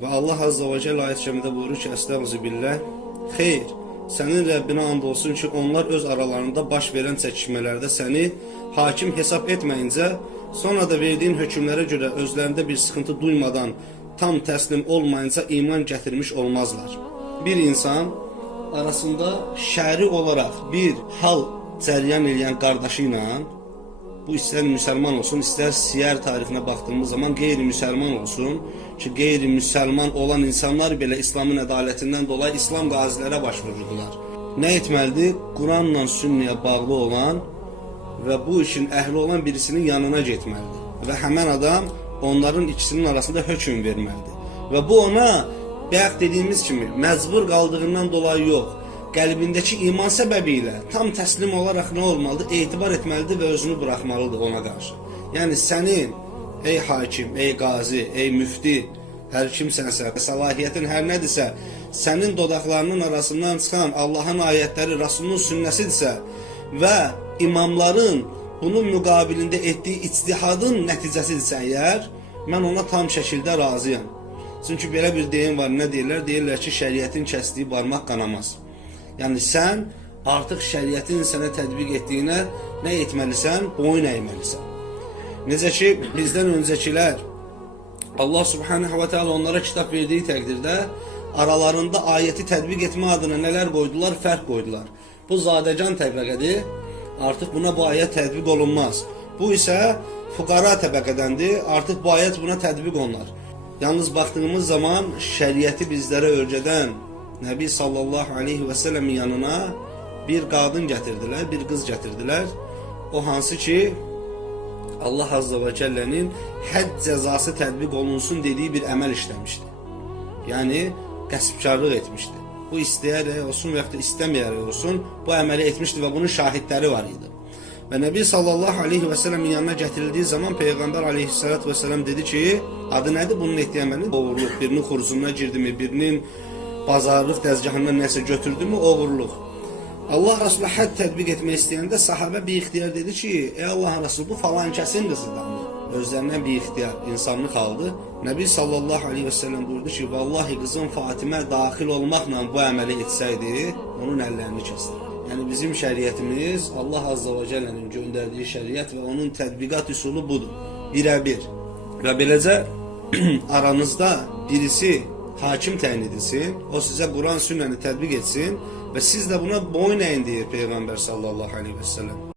Və Allah Azza və Cəllə ayət-i kərimdə buyurur ki, Əstəğfirullah, xeyr, sənin Rəbbinə and olsun ki, onlar öz aralarında baş verən çəkişmələrdə səni hakim hesab etməyincə, sonra da verdiyin hökmlərə görə özlərində bir sıxıntı duymadan, tam təslim olmayınca iman gətirmiş olmazlar. Bir insan arasında şəri olaraq bir hal cəryan edən qardaşı ilə, bu istər müsəlman olsun, istər siyər tarixinə baxdığımız zaman qeyri-müsəlman olsun ki, qeyri-müsəlman olan insanlar belə İslamın ədalətindən dolayı İslam qazilərə baş vururdular. Nə etməlidir? Quranla sünniyə bağlı olan və bu işin əhli olan birisinin yanına getməlidir. Və həmən adam onların ikisinin arasında hökm verməlidir. Və bu ona, bayaq dediyimiz kimi, məcbur qaldığından dolayı yox, qəlbindəki iman səbəbi ilə tam təslim olaraq nə olmalıdır? Etibar etməlidir və özünü buraxmalıdır ona qarşı. Yəni sənin, ey hakim, ey qazi, ey müfti, hər kimsənsə, səlahiyyətin hər nədirsə, sənin dodaqlarının arasından çıxan Allahın ayətləri, Rasulunun sünnəsidirsə və imamların bunun müqabilində etdiyi ictihadın nəticəsidirsə əgər, mən ona tam şəkildə razıyam. Çünki belə bir deyim var, nə deyirlər? Deyirlər ki, şəriətin kəsdiyi barmaq qanamaz. Yəni sən artıq şəriətin sənə tətbiq etdiyinə nə etməlisən? Boyun əyməlisən. Necə ki, bizdən öncəkilər Allah Subhanahu və Teala onlara kitab verdiyi təqdirdə aralarında ayəti tətbiq etmə adına nələr qoydular? Fərq qoydular. Bu zadəcan təbəqədir. Artıq buna bu ayət tətbiq olunmaz. Bu isə fuqara təbəqədəndir. Artıq bu ayət buna tətbiq olunur. Yalnız baxdığımız zaman şəriəti bizlərə öyrədən Nəbi sallallahu aleyhi və səlləmin yanına bir qadın gətirdilər, bir qız gətirdilər. O hansı ki, Allah Azza və Cəllənin hədd cəzası tətbiq olunsun dediyi bir əməl işləmişdi. Yəni, qəsbkarlıq etmişdi. Bu istəyərək olsun və yaxud da istəməyərək olsun, bu əməli etmişdi və bunun şahidləri var idi. Və Nəbi sallallahu aleyhi və səlləmin yanına gətirildiği zaman Peyğəmbər aleyhissalatü və səlləm dedi ki, adı nədir bunun etdiyi əməlin? Oğurluq, birinin xuruzuna girdi mi, birinin bazarlıq dəzgahından nəsə götürdü mü? Oğurluq. Allah Resulü hədd tətbiq etmək istəyəndə sahabə bir ixtiyar dedi ki, ey Allah Resulü, bu falan kəsin qızıdanmı? Özlərindən bir ixtiyar, insanlıq aldı. Nəbi sallallahu aleyhi və səlləm buyurdu ki, vallahi qızın Fatimə daxil olmaqla bu əməli etsəydi, onun əllərini kəsdi. Yəni bizim şəriətimiz Allah Azza və Cəllənin göndərdiyi şəriət və onun tətbiqat üsulu budur. Birə-bir. Və beləcə aranızda birisi hakim təyin edilsin, o sizə Quran sünnəni tətbiq etsin və siz də buna boyun əyin deyir Peyğəmbər sallallahu aleyhi və səlləm.